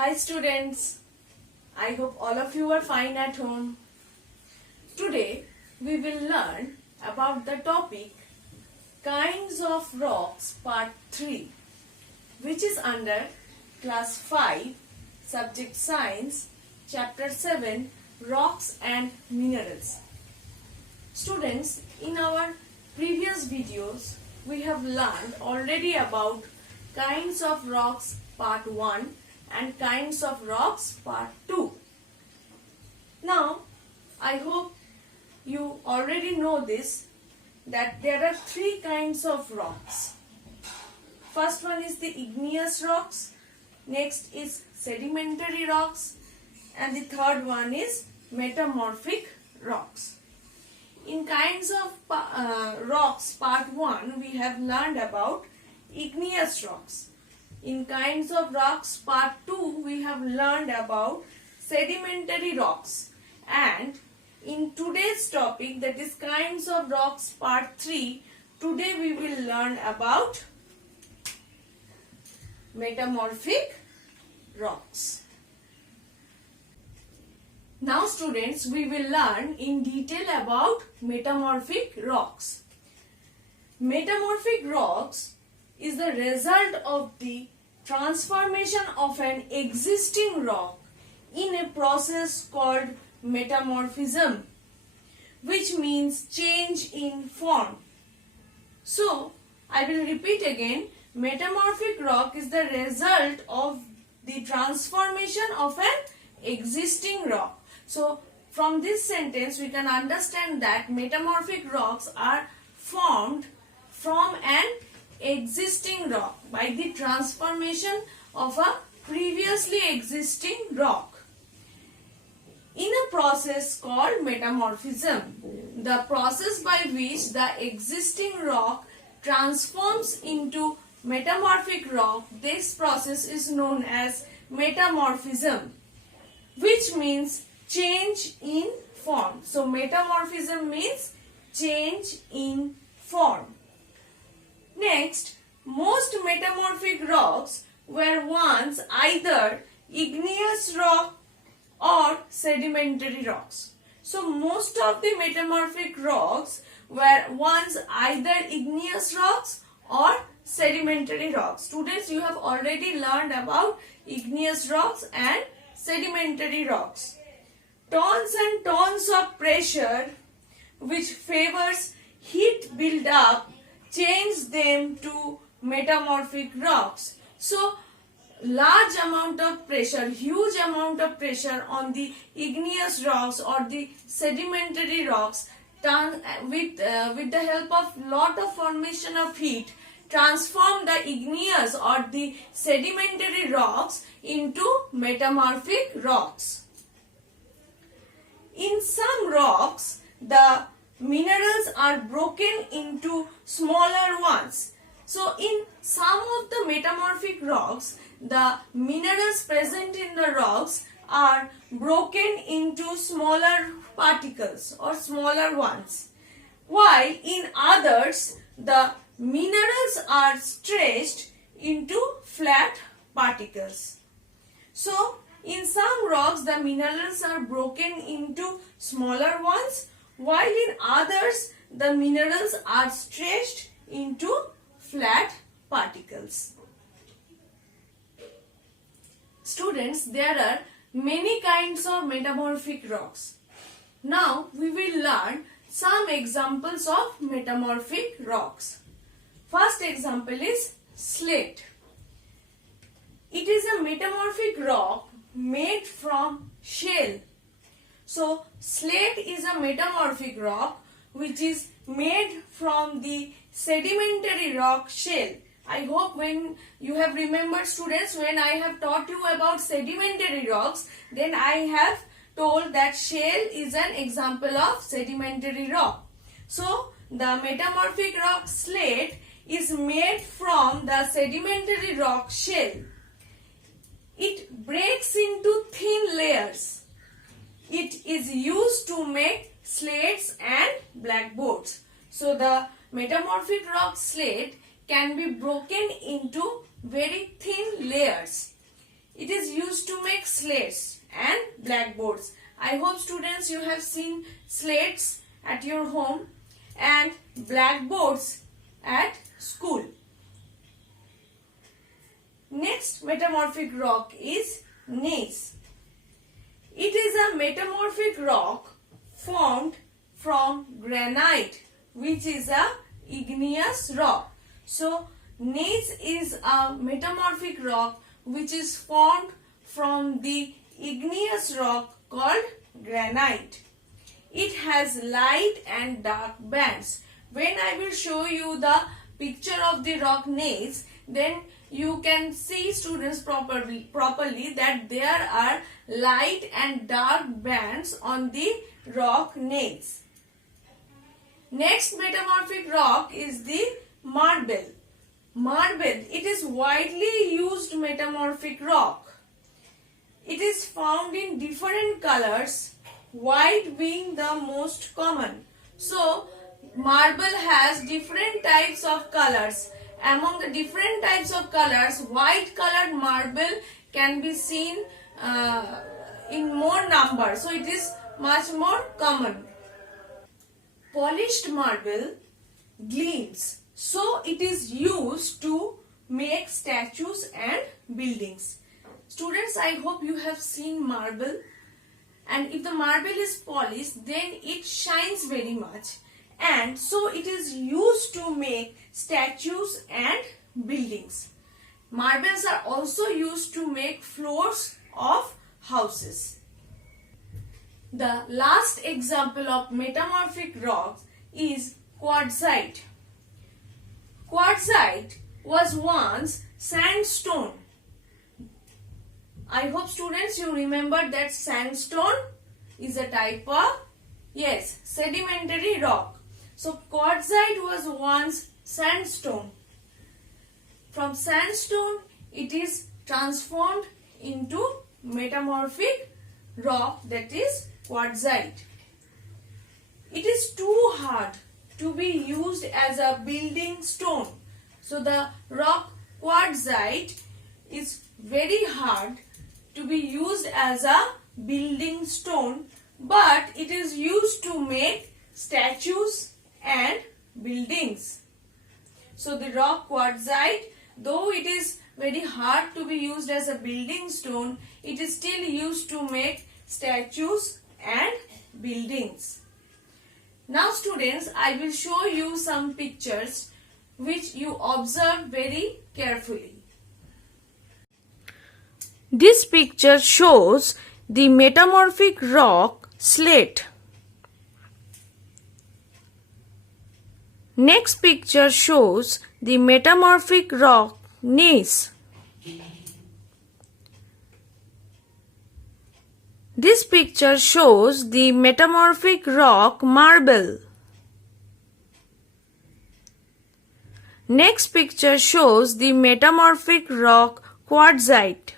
Hi students, I hope all of you are fine at home. Today we will learn about the topic Kinds of Rocks Part 3, which is under Class 5, Subject Science, Chapter 7, Rocks and Minerals. Students, in our previous videos we have learned already about Kinds of Rocks Part 1 and Kinds of Rocks Part 2. Now, I hope you already know this, that there are three kinds of rocks. First one is the igneous rocks, next is sedimentary rocks, and the third one is metamorphic rocks. In Kinds of Rocks Part 1, we have learned about igneous rocks. In Kinds of Rocks Part 2, we have learned about sedimentary rocks. And in today's topic, that is Kinds of Rocks Part 3, today we will learn about metamorphic rocks. Now students, we will learn in detail about metamorphic rocks. Metamorphic rocks is the result of the transformation of an existing rock in a process called metamorphism, which means change in form. So, I will repeat again, metamorphic rock is the result of the transformation of an existing rock. So, from this sentence we can understand that metamorphic rocks are formed from an existing rock by the transformation of a previously existing rock in a process called metamorphism. The process by which the existing rock transforms into metamorphic rock, this process is known as metamorphism, which means change in form. So metamorphism means change in form. Next, most metamorphic rocks were once either igneous rock or sedimentary rocks. So most of the metamorphic rocks were once either igneous rocks or sedimentary rocks. Students, you have already learned about igneous rocks and sedimentary rocks. Tons and tons of pressure which favors heat build-up change them to metamorphic rocks. So, large amount of pressure, huge amount of pressure on the igneous rocks or the sedimentary rocks with the help of lot of formation of heat transform the igneous or the sedimentary rocks into metamorphic rocks. In some rocks, the minerals are broken into smaller ones. So in some of the metamorphic rocks, the minerals present in the rocks are broken into smaller particles or smaller ones, while in others the minerals are stretched into flat particles. So in some rocks the minerals are broken into smaller ones, while in others the minerals are stretched into flat particles. Students, there are many kinds of metamorphic rocks. Now we will learn some examples of metamorphic rocks. First example is slate. It is a metamorphic rock made from shale. So slate is a metamorphic rock which is made from the sedimentary rock shale. I hope when you have remembered, students, when I have taught you about sedimentary rocks, then I have told that shale is an example of sedimentary rock. So the metamorphic rock slate is made from the sedimentary rock shale. It breaks into thin layers. It is used to make slates and blackboards. So the metamorphic rock slate can be broken into very thin layers. It is used to make slates and blackboards. I hope students you have seen slates at your home and blackboards at school. Next metamorphic rock is gneiss. It is a metamorphic rock formed from granite, which is a igneous rock. So gneiss is a metamorphic rock which is formed from the igneous rock called granite. It has light and dark bands. When I will show you the picture of the rock gneiss, then you can see, students, properly that there are light and dark bands on the rock gneiss. Next metamorphic rock is the marble. Marble, it is widely used metamorphic rock. It is found in different colors, white being the most common. So, marble has different types of colors. Among the different types of colors, white colored marble can be seen in more number. So, it is much more common. Polished marble gleams. So, it is used to make statues and buildings. Students, I hope you have seen marble, and if the marble is polished, then it shines very much, and so it is used to make statues and buildings. Marbles are also used to make floors of houses. The last example of metamorphic rocks is quartzite. Quartzite was once sandstone. I hope, students, you remember that sandstone is a type of, yes, sedimentary rock. So quartzite was once sandstone. From sandstone, it is transformed into metamorphic rock, that is quartzite. It is too hard to be used as a building stone. So the rock quartzite is very hard to be used as a building stone, but it is used to make statues and buildings. So the rock quartzite, though it is very hard to be used as a building stone, it is still used to make statues and buildings. Now students, I will show you some pictures which you observe very carefully. This picture shows the metamorphic rock slate. Next picture shows the metamorphic rock gneiss. This picture shows the metamorphic rock marble. Next picture shows the metamorphic rock quartzite.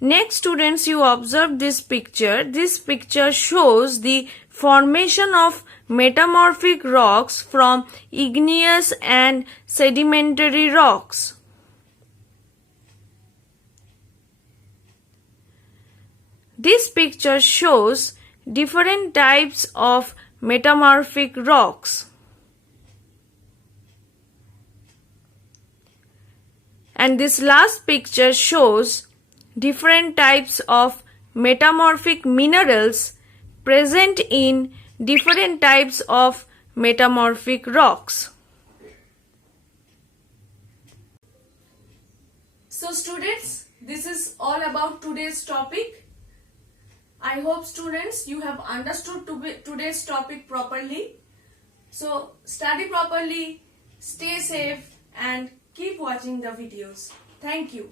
Next students, you observe this picture. This picture shows the formation of metamorphic rocks from igneous and sedimentary rocks. This picture shows different types of metamorphic rocks. And this last picture shows different types of metamorphic minerals present in different types of metamorphic rocks. So students, this is all about today's topic. I hope students you have understood today's topic properly. So study properly, stay safe and keep watching the videos. Thank you.